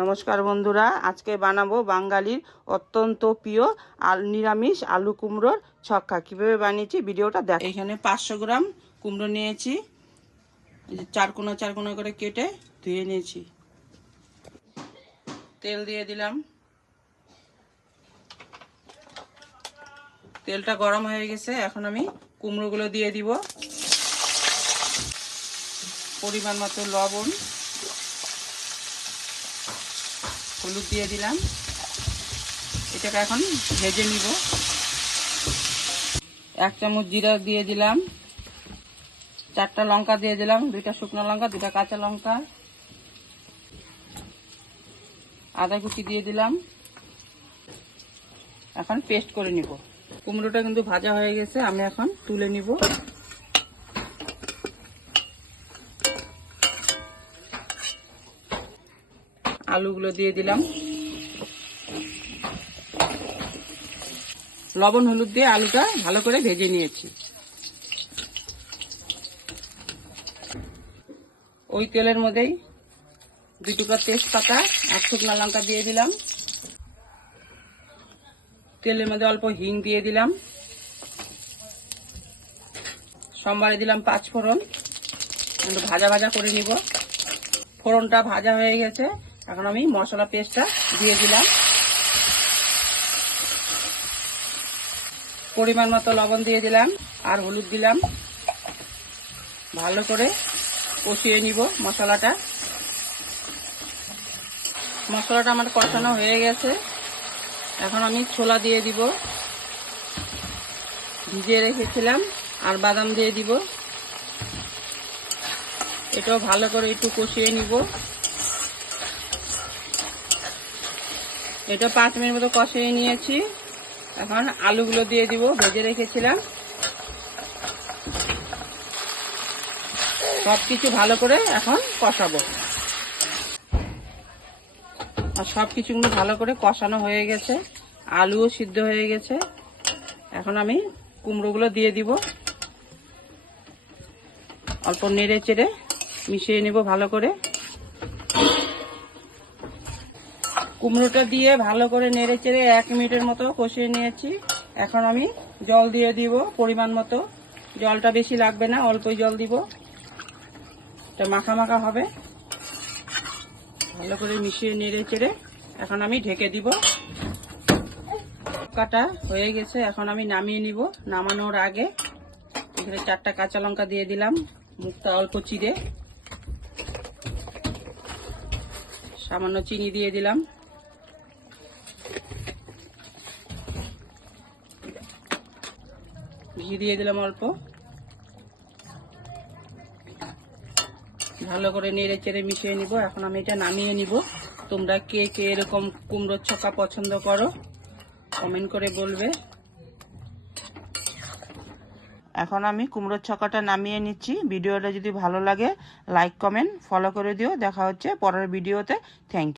নমস্কার বন্ধুরা, আজকে বানাবো বাঙালির অত্যন্ত প্রিয় আল, নিরামিষ আলু কুমড়োর ছক্কা। কীভাবে বানিয়েছি ভিডিওটা দেখ। এখানে পাঁচশো গ্রাম কুমড়ো নিয়েছি চার কোনা চার কোনা করে কেটে ধুয়ে নিয়েছি। তেল দিয়ে দিলাম। তেলটা গরম হয়ে গেছে, এখন আমি কুমড়োগুলো দিয়ে দিব। পরিমাণ মতো লবণ। হলুদ দিয়ে দিলাম। এটাকে এখন ভেজে নিব। এক চামচ জিরা দিয়ে দিলাম। চারটা লঙ্কা দিয়ে দিলাম। দুইটা শুকনো লঙ্কা দুটা কাঁচা লঙ্কা। আদা কুচি দিয়ে দিলাম। এখন পেস্ট করে নিব। কুমড়োটা কিন্তু ভাজা হয়ে গেছে, আমি এখন তুলে নিব। আলুগুলো দিয়ে দিলাম। লবণ, হলুদ দিয়ে আলুটা ভালো করে ভেজে নিয়েছি। ওই তেলের মধ্যেই দুই টুকরা তেজপাতা আর শুকনো লঙ্কা দিয়ে দিলাম। তেলের মধ্যে অল্প হিং দিয়ে দিলাম। সোমবারে দিলাম পাঁচ ফোড়ন। ভাজা ভাজা করে নিব। ফোড়নটা ভাজা হয়ে গেছে। এখন আমি মশলা পেস্টটা দিয়ে দিলাম। পরিমাণ মতো লবণ দিয়ে দিলাম আর হলুদ দিলাম। ভালো করে কষিয়ে নিব মশলাটা। মশলাটা আমার কষানো হয়ে গেছে। এখন আমি ছোলা দিয়ে দিব। ভিজিয়ে রেখেছিলাম আর বাদাম দিয়ে দিব। এটাও ভালো করে একটু কষিয়ে নিব। এটা পাঁচ মিনিট মতো কষিয়ে নিয়েছি। এখন আলুগুলো দিয়ে দিব, ভেজে রেখেছিলাম। সব কিছু ভালো করে এখন কষাবো। আর সব কিছু কিন্তু ভালো করে কষানো হয়ে গেছে। আলুও সিদ্ধ হয়ে গেছে। এখন আমি কুমড়োগুলো দিয়ে দিব। অল্প নেড়ে চেড়ে মিশিয়ে নেব ভালো করে। কুমড়োটা দিয়ে ভালো করে নেড়ে চেড়ে এক মিনিটের মতো কষিয়ে নিয়েছি। এখন আমি জল দিয়ে দিব, পরিমাণ মতো। জলটা বেশি লাগবে না, অল্পই জল দিব। এটা মাখা মাখা হবে। ভালো করে মিশিয়ে নেড়ে চেড়ে এখন আমি ঢেকে দিব। কাটা হয়ে গেছে, এখন আমি নামিয়ে নিব। নামানোর আগে এখানে চারটা কাঁচা লঙ্কা দিয়ে দিলাম, মুখটা অল্প চিড়ে। সামান্য চিনি দিয়ে দিলাম। ঘি দিয়ে দিলাম অল্প। ভালো করে নেড়ে চেড়ে মিশিয়ে নিব। এখন আমি এটা নামিয়ে নিব। তোমরা কে কে এরকম কুমড়োর ছক্কা পছন্দ করো কমেন্ট করে বলবে। এখন আমি কুমড়োর ছকাটা নামিয়ে নিচ্ছি। ভিডিওটা যদি ভালো লাগে লাইক কমেন্ট ফলো করে দিও। দেখা হচ্ছে পরের ভিডিওতে। থ্যাংক